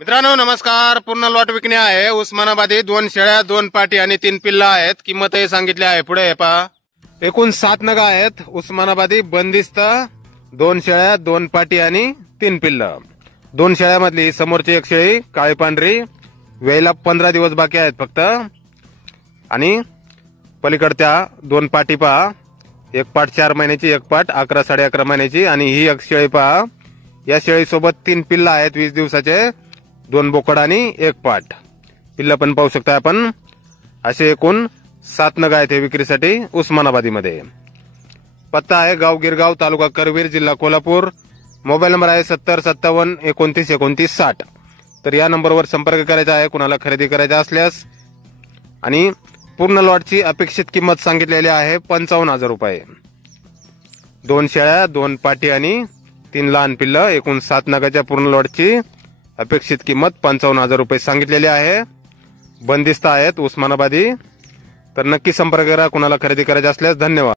मित्रांनो नमस्कार। पूर्ण लॉट विकणे आहे। उस्मानाबादी 2 शेळ्या 2 पाटी आणि 3 पिल्ला आहेत। किंमत हे सांगितली आहे पुढे हे पहा। एकूण 7 नग आहेत। उस्मानाबादी बंदिस्त 2 शेळ्या 2 पाटी आणि 3 पिल्ला। 2 शेळ्यामधली समोरची एक शेळी काळी पांढरी, वेळेला 15 दिवस बाकी आहेत फक्त। आणि पलीकडच्या 2 पाटी पहा, एक पाट 4 महिन्याची, एक पाट 11 11.5 महिन्याची आणि ही एक शेळी पहा। या शेळीसोबत 3 पिल्ला आहेत 20 दिवसाचे, 2 बोकड आणि 1 पाट। पिल्ला पण पाहू शकता आपण। असे एकूण 7 नग आहेत हे विक्रीसाठी उस्मानाबादी मध्ये। पत्ता आहे गाव गिरगाव, तालुका करवीर, जिल्हा कोल्हापूर। मोबाईल नंबर आहे 70 57 29 29 60। तर या नंबरवर संपर्क करायचा आहे कुणाला खरेदी करायचा असल्यास। आणि पूर्ण लॉटची अपेक्षित किंमत सांगितलेली आहे 55,000 रुपये। 2 शेळ्या 2 पाटी आणि 3 लहान पिल्ला, एकूण 7 नगाच्या पूर्ण लॉटची अपेक्षित किंमत 55,000 रुपये सांगितलेली आहे। बंदिस्त आहेत उस्मानाबादी। तर नक्की संपर्क करा कुणाला खरेदी करायचा असल्यास। धन्यवाद।